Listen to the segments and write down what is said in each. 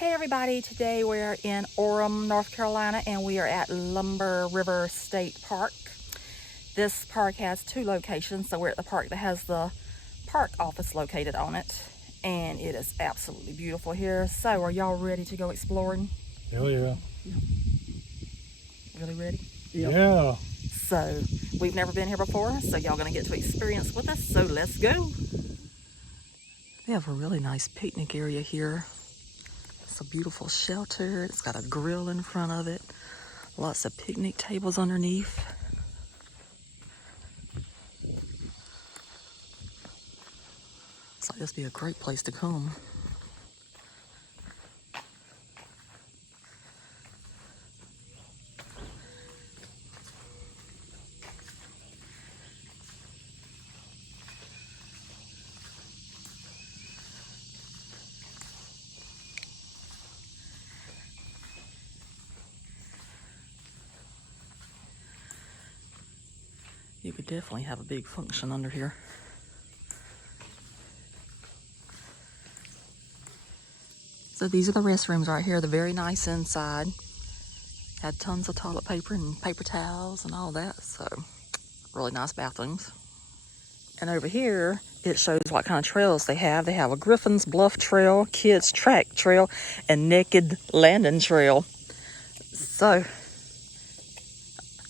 Hey everybody, today we're in Orrum, North Carolina, and we are at Lumber River State Park. This park has two locations, so we're at the park that has the park office located on it, and it is absolutely beautiful here. So are y'all ready to go exploring? Hell yeah. Really ready? Yeah. So we've never been here before, so y'all gonna get to experience with us, so let's go. They have a really nice picnic area here. It's a beautiful shelter. It's got a grill in front of it. Lots of picnic tables underneath. Looks like this would be a great place to come. You could definitely have a big function under here. So these are the restrooms right here. They're very nice inside. Had tons of toilet paper and paper towels and all that. So really nice bathrooms. And over here, it shows what kind of trails they have. They have a Griffin's Bluff Trail, Kids Track Trail, and Naked Landing Trail. So,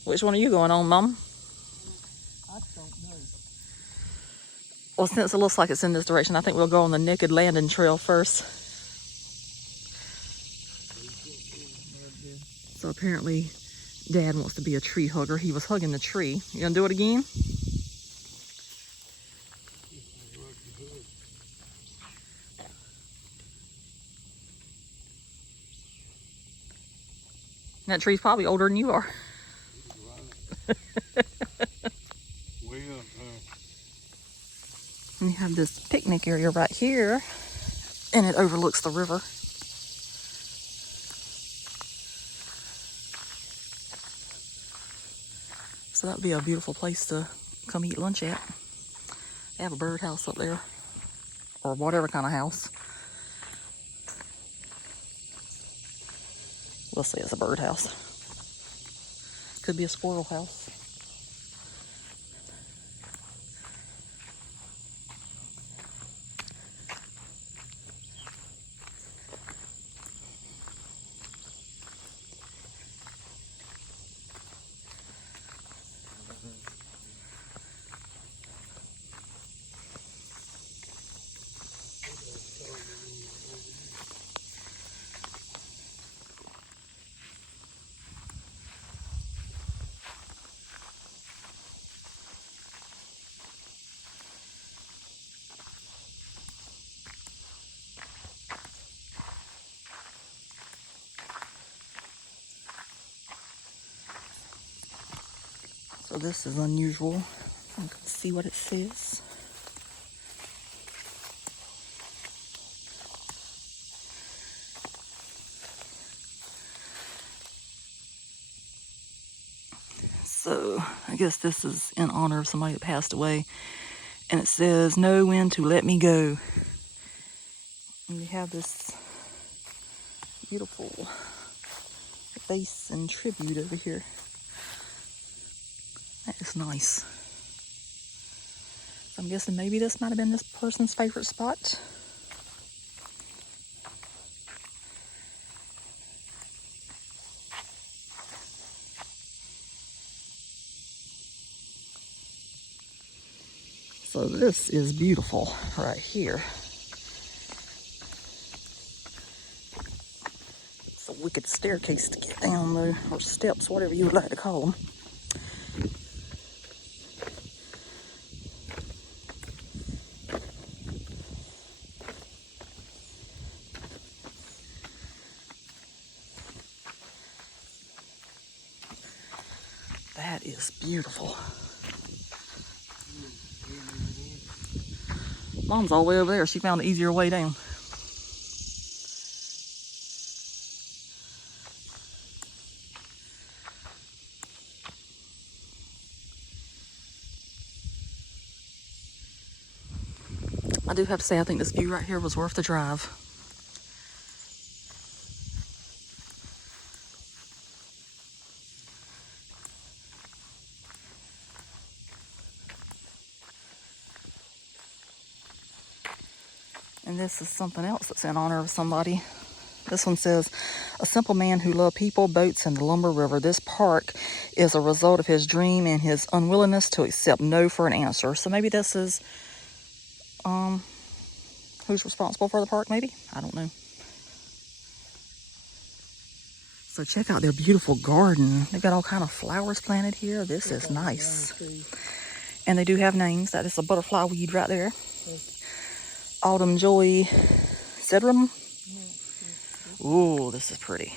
which one are you going on, Mom? I don't know. Well, since it looks like it's in this direction, I think we'll go on the Naked Landing Trail first. So apparently, Dad wants to be a tree hugger. He was hugging the tree. You gonna do it again? That tree's probably older than you are. And you have this picnic area right here, and it overlooks the river. So that would be a beautiful place to come eat lunch at. They have a birdhouse up there, or whatever kind of house. We'll say it's a birdhouse. Could be a squirrel house. So this is unusual. I can see what it says. So I guess this is in honor of somebody that passed away. And it says, "Know when to let me go." And we have this beautiful base and tribute over here. That is nice. So I'm guessing maybe this might have been this person's favorite spot. So this is beautiful right here. It's a wicked staircase to get down though, or steps, whatever you would like to call them. That is beautiful. Mom's all the way over there. She found an easier way down. I do have to say, I think this view right here was worth the drive. And this is something else that's in honor of somebody. This one says, a simple man who loved people, boats, and the Lumber River. This park is a result of his dream and his unwillingness to accept no for an answer. So maybe this is who's responsible for the park, maybe? I don't know. So check out their beautiful garden. They've got all kind of flowers planted here. This is nice. And they do have names. That is a butterfly weed right there. Autumn Joy Cedrum. Ooh, this is pretty.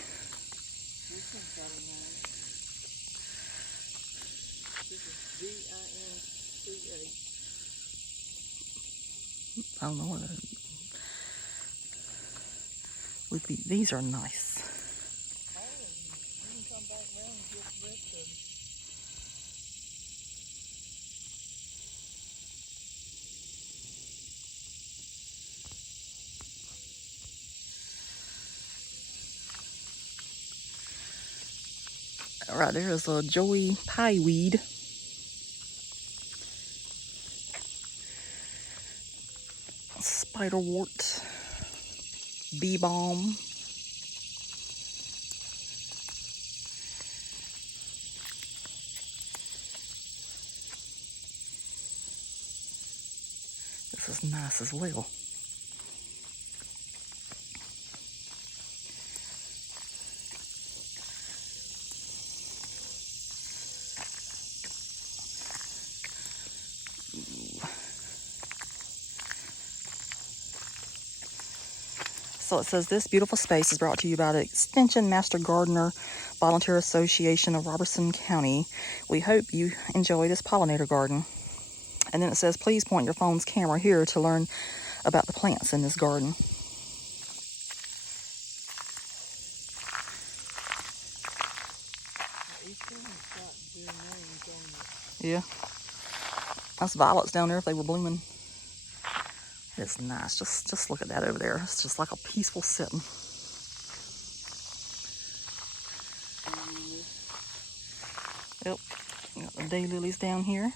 I don't know what that would be. These are nice. Right there is a Joey Pieweed. Spiderwort. Bee balm. This is nice as well. So it says, this beautiful space is brought to you by the Extension Master Gardener Volunteer Association of Robertson County. We hope you enjoy this pollinator garden. And then it says, please point your phone's camera here to learn about the plants in this garden. Yeah. That's violets down there if they were blooming. It's nice. Just look at that over there. It's just like a peaceful sitting. Yep. Got the daylilies down here.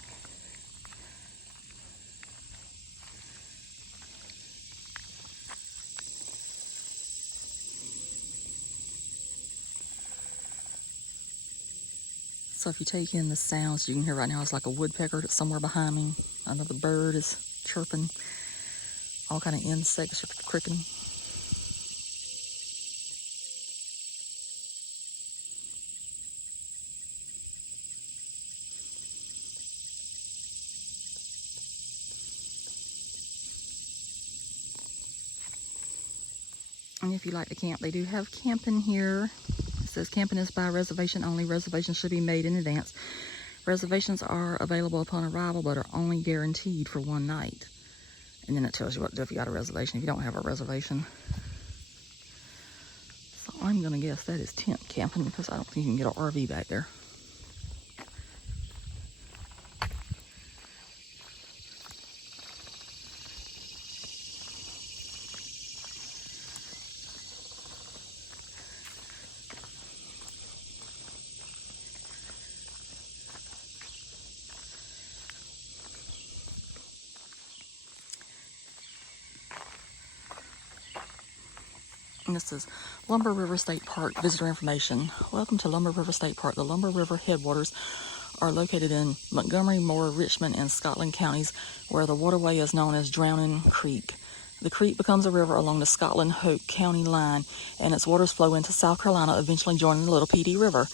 So if you take in the sounds you can hear right now, it's like a woodpecker that's somewhere behind me. Another bird is chirping. All kind of insects are cricking. And if you like to camp, they do have camping here. It says camping is by reservation only. Reservations should be made in advance. Reservations are available upon arrival, but are only guaranteed for one night. And then it tells you what to do if you got a reservation, if you don't have a reservation. So I'm gonna guess that is tent camping because I don't think you can get an RV back there. And this is Lumber River State Park visitor information. Welcome to Lumber River State Park. The Lumber River headwaters are located in Montgomery, Moore, Richmond, and Scotland counties, where the waterway is known as Drowning Creek. The creek becomes a river along the Scotland-Hoke County line, and its waters flow into South Carolina, eventually joining the Little PD River.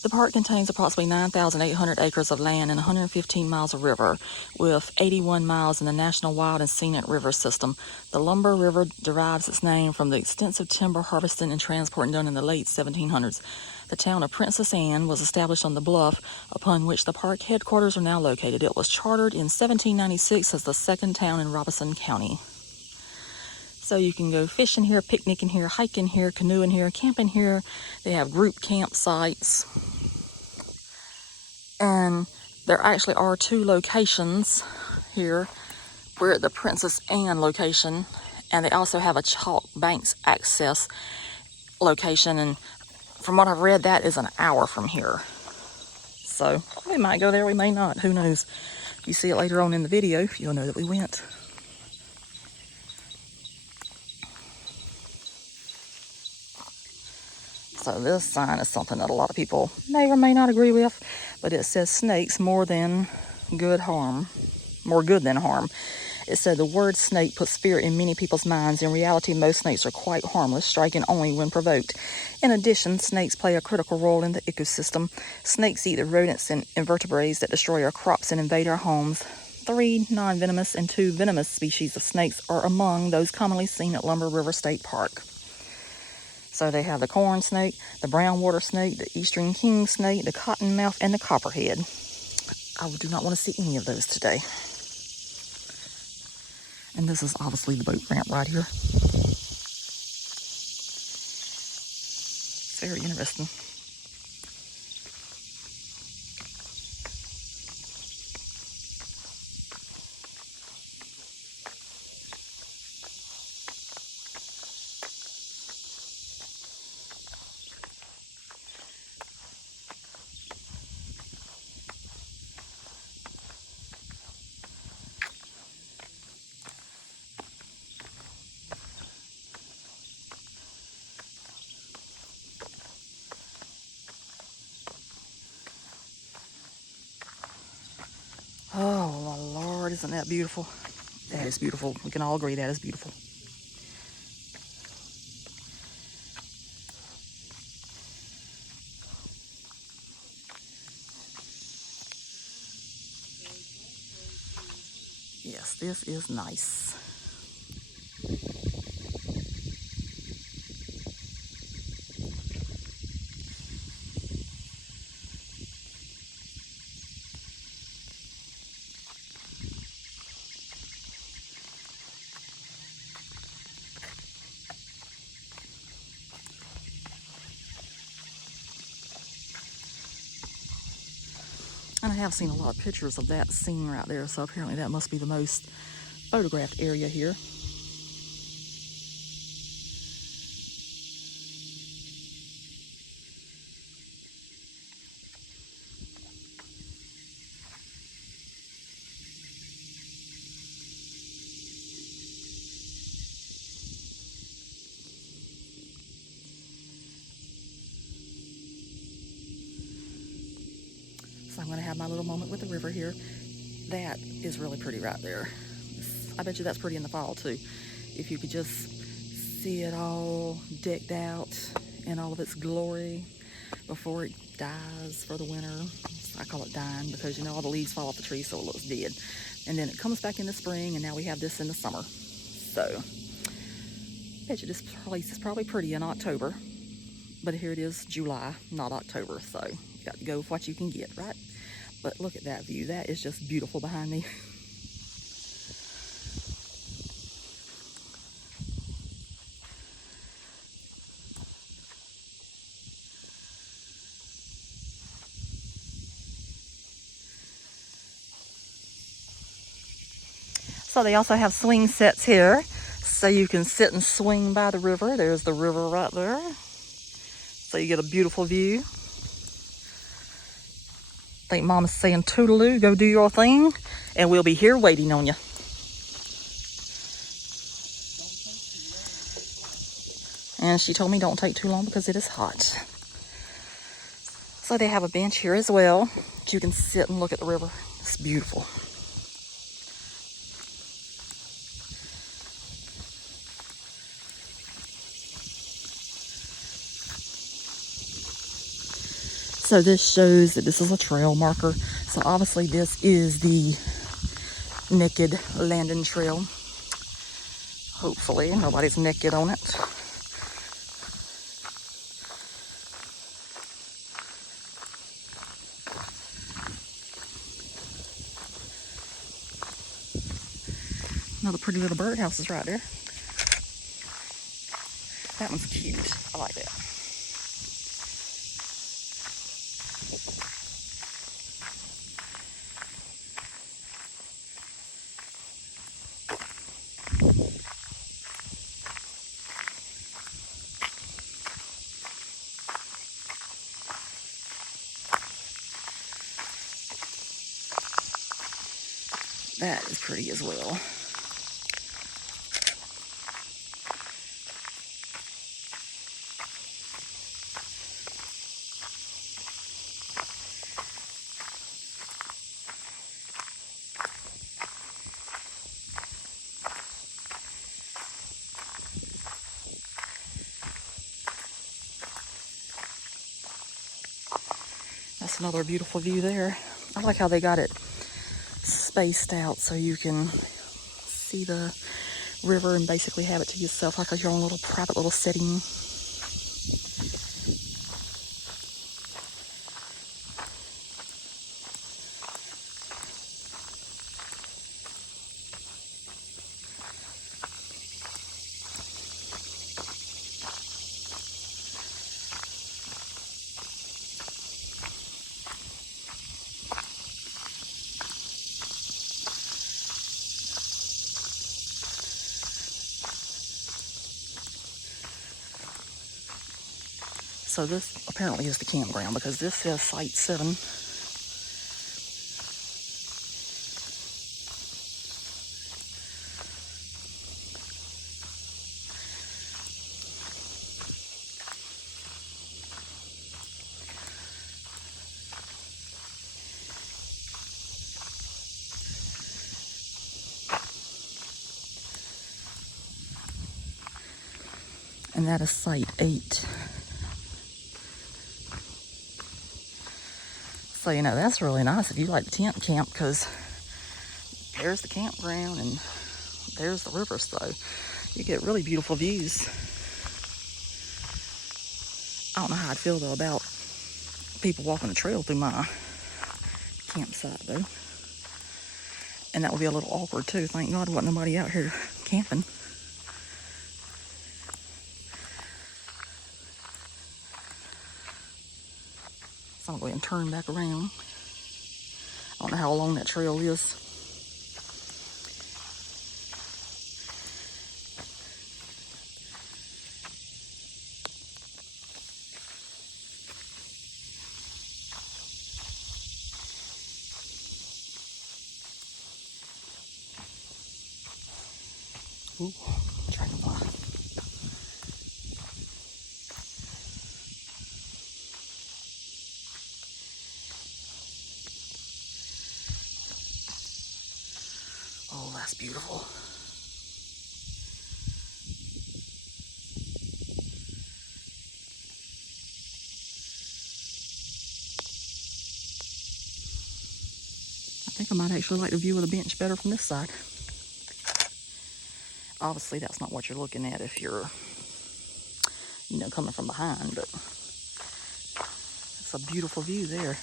The park contains approximately 9,800 acres of land and 115 miles of river, with 81 miles in the National Wild and Scenic River System. The Lumber River derives its name from the extensive timber harvesting and transporting done in the late 1700s. The town of Princess Anne was established on the bluff upon which the park headquarters are now located. It was chartered in 1796 as the second town in Robertson County. So you can go fishing here, picnicking here, hiking here, canoeing here, camping here. They have group campsites. And there actually are two locations here. We're at the Princess Anne location, and they also have a Chalk Banks access location. And from what I've read, that is an hour from here. So we might go there, we may not, who knows. If you see it later on in the video, you'll know that we went. So this sign is something that a lot of people may or may not agree with, but it says snakes more than good harm, more good than harm. It said the word snake puts fear in many people's minds. In reality, most snakes are quite harmless, striking only when provoked. In addition, snakes play a critical role in the ecosystem. Snakes eat the rodents and invertebrates that destroy our crops and invade our homes. 3 non-venomous and 2 venomous species of snakes are among those commonly seen at Lumber River State Park. So they have the corn snake, the brown water snake, the eastern king snake, the cottonmouth, and the copperhead. I do not want to see any of those today. And this is obviously the boat ramp right here. It's very interesting. Oh, my Lord, isn't that beautiful? That is beautiful. We can all agree that is beautiful. Yes, this is nice. And I have seen a lot of pictures of that scene right there, so apparently that must be the most photographed area here. So I'm going to have my little moment with the river here. That is really pretty right there. I bet you that's pretty in the fall too. If you could just see it all decked out in all of its glory before it dies for the winter. I call it dying because, you know, all the leaves fall off the tree, so it looks dead. And then it comes back in the spring, and now we have this in the summer. So I bet you this place is probably pretty in October. But here it is, July, not October. So you got to go with what you can get, right? But look at that view. That is just beautiful behind me. So they also have swing sets here, so you can sit and swing by the river. There's the river right there. So you get a beautiful view. I think Mama's saying toodaloo, go do your thing, and we'll be here waiting on you. And she told me don't take too long because it is hot. So they have a bench here as well that you can sit and look at the river. It's beautiful. So this shows that this is a trail marker. So obviously this is the naked landing trail. Hopefully nobody's naked on it. Another pretty little birdhouse is right there. That one's cute. I like that. That is pretty as well. That's another beautiful view there. I like how they got it spaced out so you can see the river and basically have it to yourself, like your own little private little setting. So this apparently is the campground because this says Site 7. And that is Site 8. So, you know, that's really nice if you like to tent camp because there's the campground and there's the river. So you get really beautiful views. I don't know how I'd feel though about people walking the trail through my campsite though. And that would be a little awkward too. Thank God there wasn't nobody out here camping. So I'll go ahead and turn back around. I don't know how long that trail is. Ooh, dragonfly. Oh, that's beautiful. I think I might actually like the view of the bench better from this side. Obviously, that's not what you're looking at if you're, you know, coming from behind, but it's a beautiful view there.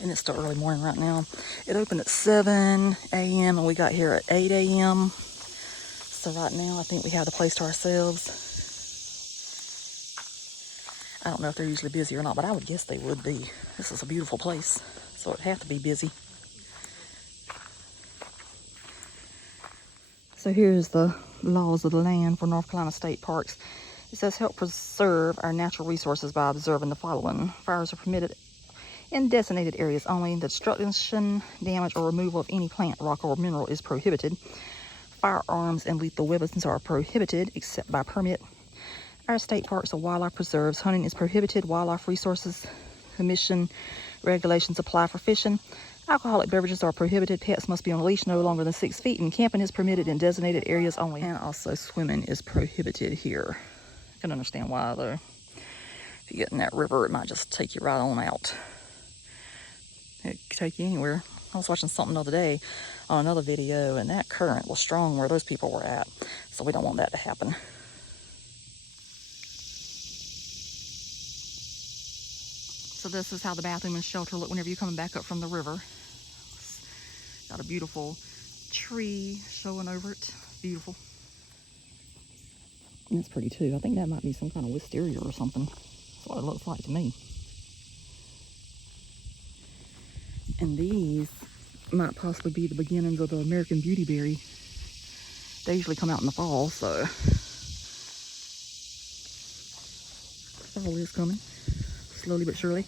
And it's still early morning right now. It opened at 7 a.m. and we got here at 8 a.m. So right now I think we have the place to ourselves. I don't know if they're usually busy or not, but I would guess they would be. This is a beautiful place, so it'd have to be busy. So here's the laws of the land for North Carolina State Parks. It says help preserve our natural resources by observing the following. Fires are permitted in designated areas only. The destruction, damage, or removal of any plant, rock, or mineral is prohibited. Firearms and lethal weapons are prohibited except by permit. Our state parks are wildlife preserves. Hunting is prohibited. Wildlife Resources Commission regulations apply for fishing. Alcoholic beverages are prohibited. Pets must be on a leash no longer than 6 feet. And camping is permitted in designated areas only. And also swimming is prohibited here. I can understand why though. If you get in that river, it might just take you right on out. It could take you anywhere. I was watching something the other day on another video, and that current was strong where those people were at. So we don't want that to happen. So this is how the bathroom and shelter look whenever you're coming back up from the river. It's got a beautiful tree showing over it. Beautiful. And that's pretty too. I think that might be some kind of wisteria or something. That's what it looks like to me. And these might possibly be the beginnings of the American Beauty Berry. They usually come out in the fall, so fall is coming, slowly but surely.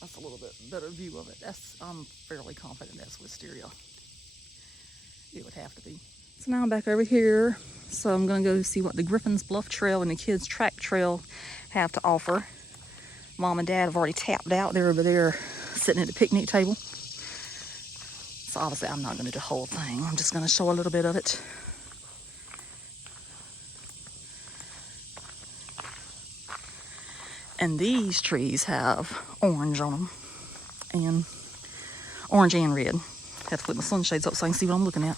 That's a little bit better view of it. I'm fairly confident that's wisteria. It would have to be. So now I'm back over here. So I'm gonna go see what the Griffin's Bluff Trail and the Kids Track Trail have to offer. Mom and Dad have already tapped out. They're over there sitting at the picnic table. So obviously I'm not gonna do the whole thing. I'm just gonna show a little bit of it. And these trees have orange on them, and orange and red. Have to flip my sunshades up so I can see what I'm looking at.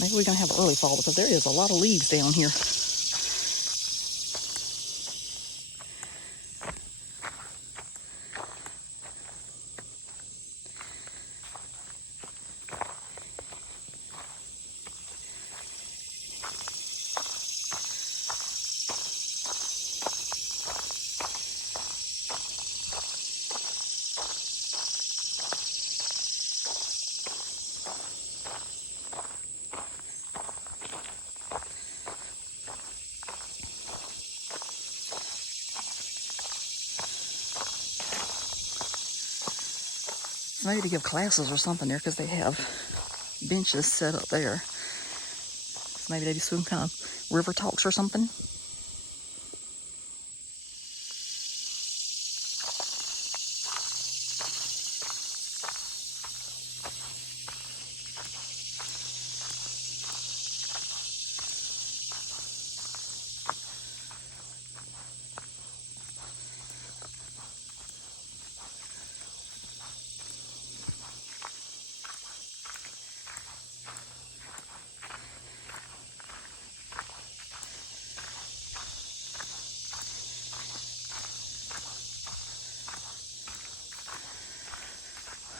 Maybe we're gonna have early fall because there is a lot of leaves down here. Maybe to give classes or something there because they have benches set up there. So maybe they do some kind of river talks or something.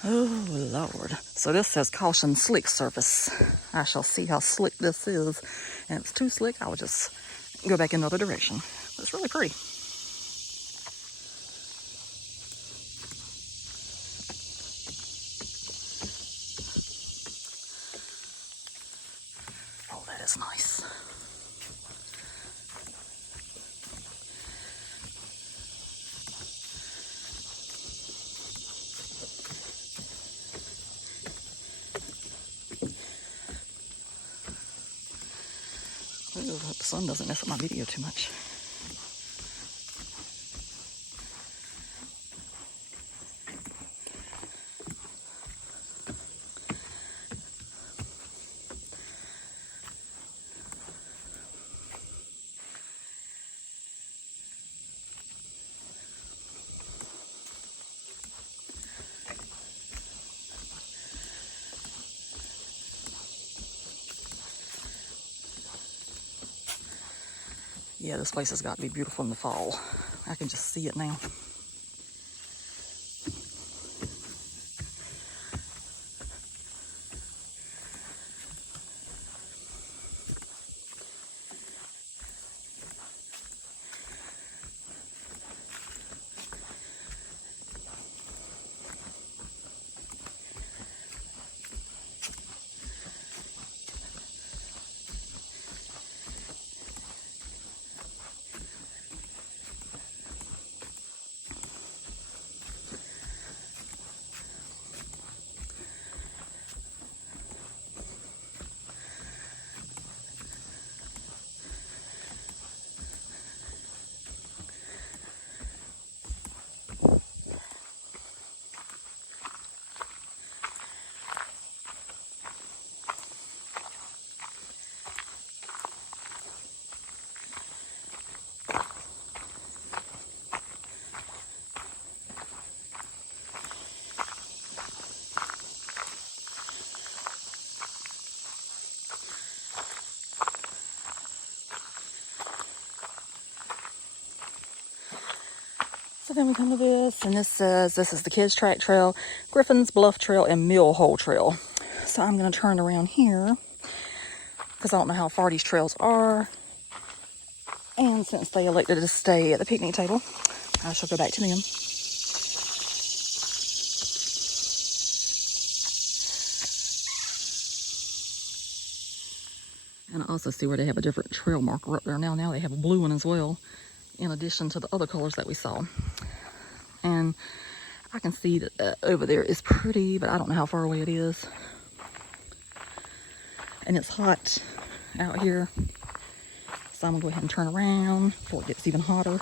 Oh, Lord. So this says caution slick surface. I shall see how slick this is. And if it's too slick, I will just go back in the other direction. But it's really pretty. Oh, that is nice. Ooh, I hope the sun doesn't mess up my video too much. Yeah, this place has got to be beautiful in the fall. I can just see it now. So then we come to this, and this says this is the Kids Track Trail, Griffin's Bluff Trail, and Mill Hole Trail. So I'm going to turn around here because I don't know how far these trails are. And since they elected to stay at the picnic table, I shall go back to them. And I also see where they have a different trail marker up there now. Now they have a blue one as well, in addition to the other colors that we saw. And I can see that over there is pretty, but I don't know how far away it is. And it's hot out here, so I'm gonna go ahead and turn around before it gets even hotter.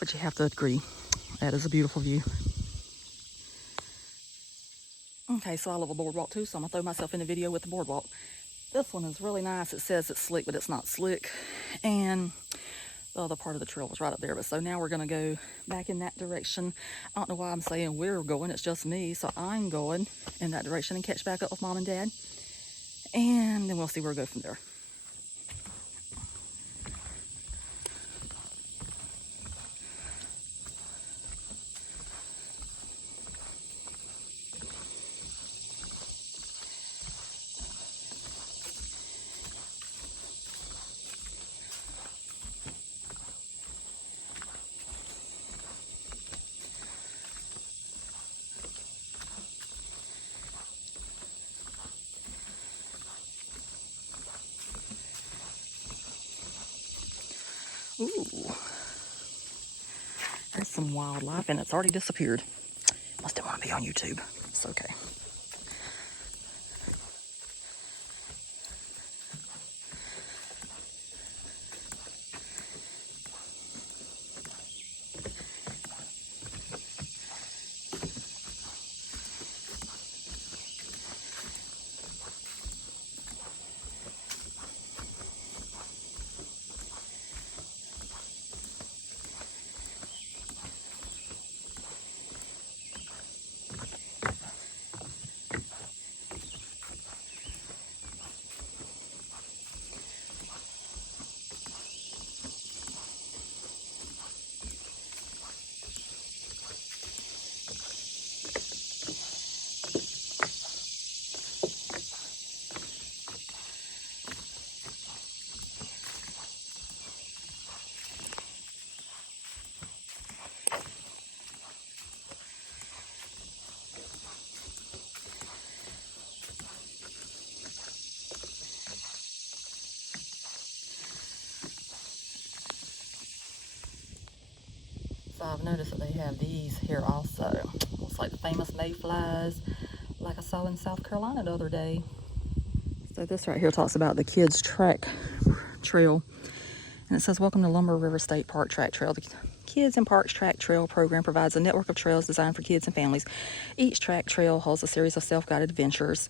But you have to agree, that is a beautiful view. Okay, so I love a boardwalk too, so I'm gonna throw myself in the video with the boardwalk. This one is really nice. It says it's slick, but it's not slick. And the other part of the trail was right up there. But so now we're gonna go back in that direction. I don't know why I'm saying we're going, it's just me. So I'm going in that direction and catch back up with Mom and Dad. And then we'll see where we go from there. Ooh, there's some wildlife and it's already disappeared. Must didn't want to be on YouTube. It's okay. So I've noticed that they have these here also. Looks like the famous mayflies, like I saw in South Carolina the other day. So this right here talks about the kids' track trail. And it says, welcome to Lumber River State Park Track Trail. The Kids in Parks Track Trail program provides a network of trails designed for kids and families. Each track trail holds a series of self-guided adventures,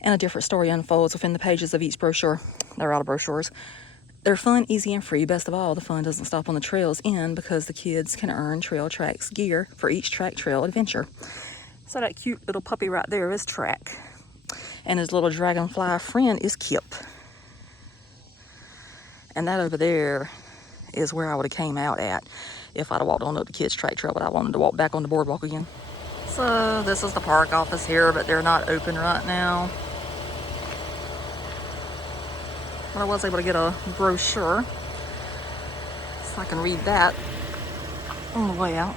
and a different story unfolds within the pages of each brochure. They're out of brochures. They're fun, easy, and free. Best of all, the fun doesn't stop on the trail's end because the kids can earn Trail Tracks gear for each track trail adventure. So that cute little puppy right there is Track. And his little dragonfly friend is Kip. And that over there is where I would have came out at if I'd have walked on up the kids' track trail, but I wanted to walk back on the boardwalk again. So this is the park office here, but they're not open right now. But I was able to get a brochure, so I can read that on the way out.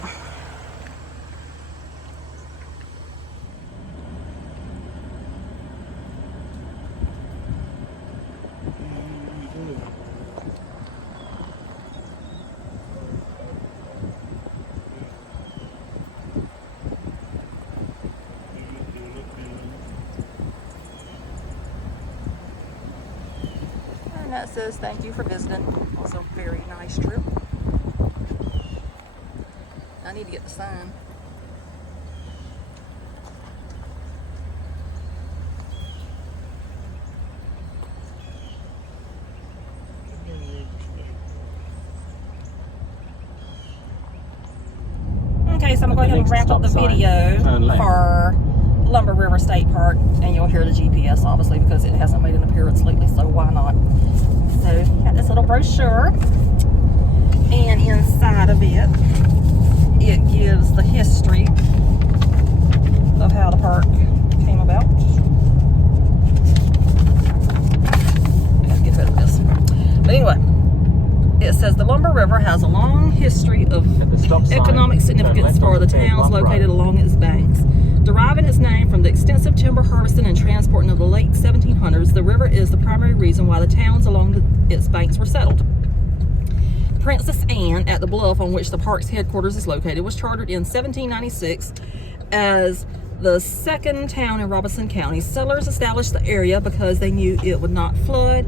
And that says, thank you for visiting. It was a very nice trip. I need to get the sign. Okay, so I'm going to go ahead and wrap up the video for Lumber River State Park, and you'll hear the GPS obviously because it hasn't made an appearance lately, so why not? So got this little brochure, and inside of it, it gives the history of how the park came about. history of economic significance for the towns located along its banks. Deriving its name from the extensive timber harvesting and transporting of the late 1700s, the river is the primary reason why the towns along its banks were settled. Princess Anne, at the bluff on which the park's headquarters is located, was chartered in 1796 as the second town in Robeson County. Settlers established the area because they knew it would not flood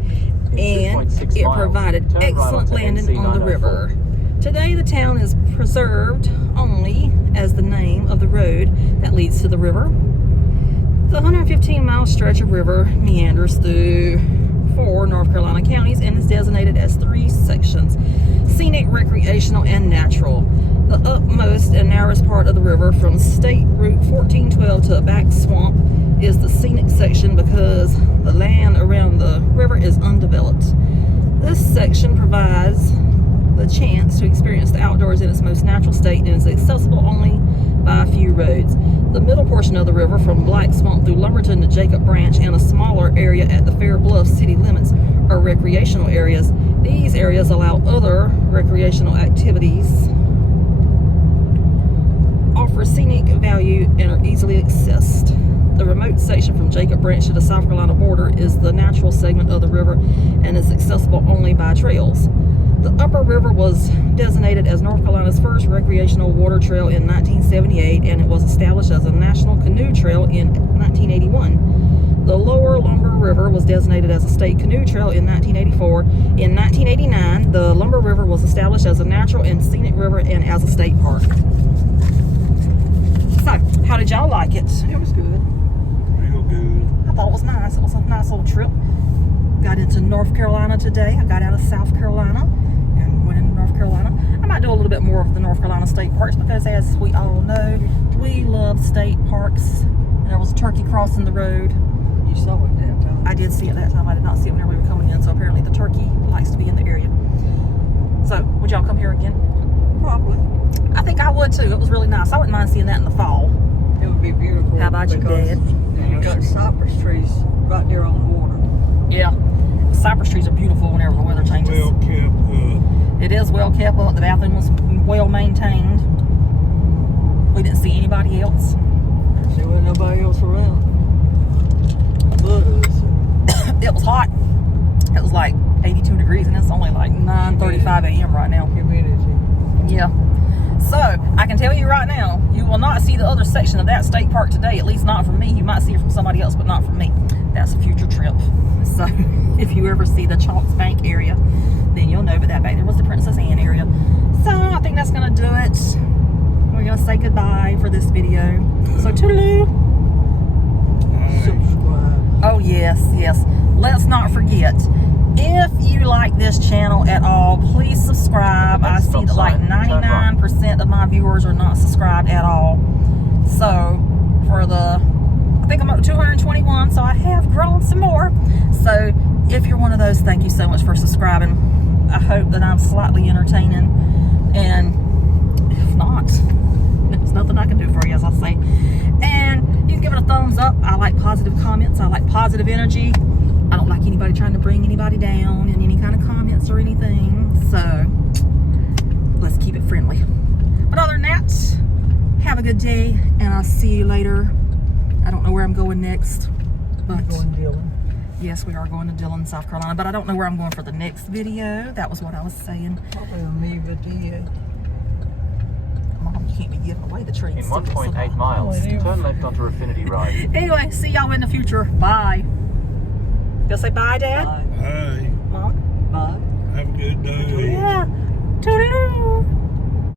and it provided excellent landing on the river. Today the town is preserved only as the name of the road that leads to the river. The 115-mile stretch of river meanders through 4 North Carolina counties and is designated as 3 sections: scenic, recreational, and natural. The upmost and narrowest part of the river from State Route 1412 to a back swamp is the scenic section because the land around the river is undeveloped. This section provides the chance to experience the outdoors in its most natural state and is accessible only by a few roads. The middle portion of the river from Black Swamp through Lumberton to Jacob Branch and a smaller area at the Fair Bluff city limits are recreational areas. These areas allow other recreational activities, offer scenic value, and are easily accessed. The remote section from Jacob Branch to the South Carolina border is the natural segment of the river and is accessible only by trails. The upper river was designated as North Carolina's first recreational water trail in 1978, and it was established as a national canoe trail in 1981. The lower Lumber River was designated as a state canoe trail in 1984. In 1989, the Lumber River was established as a natural and scenic river and as a state park. So, how did y'all like it? It was good. Real good. I thought it was nice. It was a nice little trip. Got into North Carolina today. I got out of South Carolina and went into North Carolina. I might do a little bit more of the North Carolina state parks because, as we all know, we love state parks. And there was a turkey crossing the road. You saw it that time. I did see it that time. I did not see it whenever we were coming in. So apparently the turkey likes to be in the area. So would y'all come here again? Probably. I think I would too. It was really nice. I wouldn't mind seeing that in the fall. It would be beautiful. How about you, Dad? You got cypress trees right there on the water. Yeah. Cypress trees are beautiful whenever the weather changes. Well kept up. It is well kept up. The bathroom was well maintained. We didn't see anybody else. There wasn't nobody else around. But It was hot. It was like 82 degrees and it's only like 9:35 a.m. right now. humidity. Yeah. So, I can tell you right now, you will not see the other section of that state park today, at least not from me. You might see it from somebody else, but not from me. That's a future trip. So, if you ever see the Chalks Bank area, then you'll know, but that back there was the Princess Anne area. So, I think that's going to do it. We're going to say goodbye for this video. So, toodaloo. Subscribe. Oh, yes, yes. Let's not forget, if you like this channel at all, please subscribe. I see that like 99% of my viewers are not subscribed at all. So, for I think I'm up to 221, so I have grown some more. So, if you're one of those, thank you so much for subscribing. I hope that I'm slightly entertaining, and if not, there's nothing I can do for you, as I say. And you can give it a thumbs up. I like positive comments. I like positive energy. I don't like anybody trying to bring anybody down in any kind of comments or anything. So, let's keep it friendly. But other than that, have a good day, and I'll see you later. I don't know where I'm going next, but Going Dillon. yes, we are going to Dillon, South Carolina, but I don't know where I'm going for the next video. That was what I was saying. Probably Amoeba DA. Mom, you can't be giving away the trees. In 1.8 miles, turn left onto Affinity Ride. Anyway, see y'all in the future. Bye. You'll say bye, Dad? Bye. Mom? Bye. Have a good day. Yeah. Toodaloo.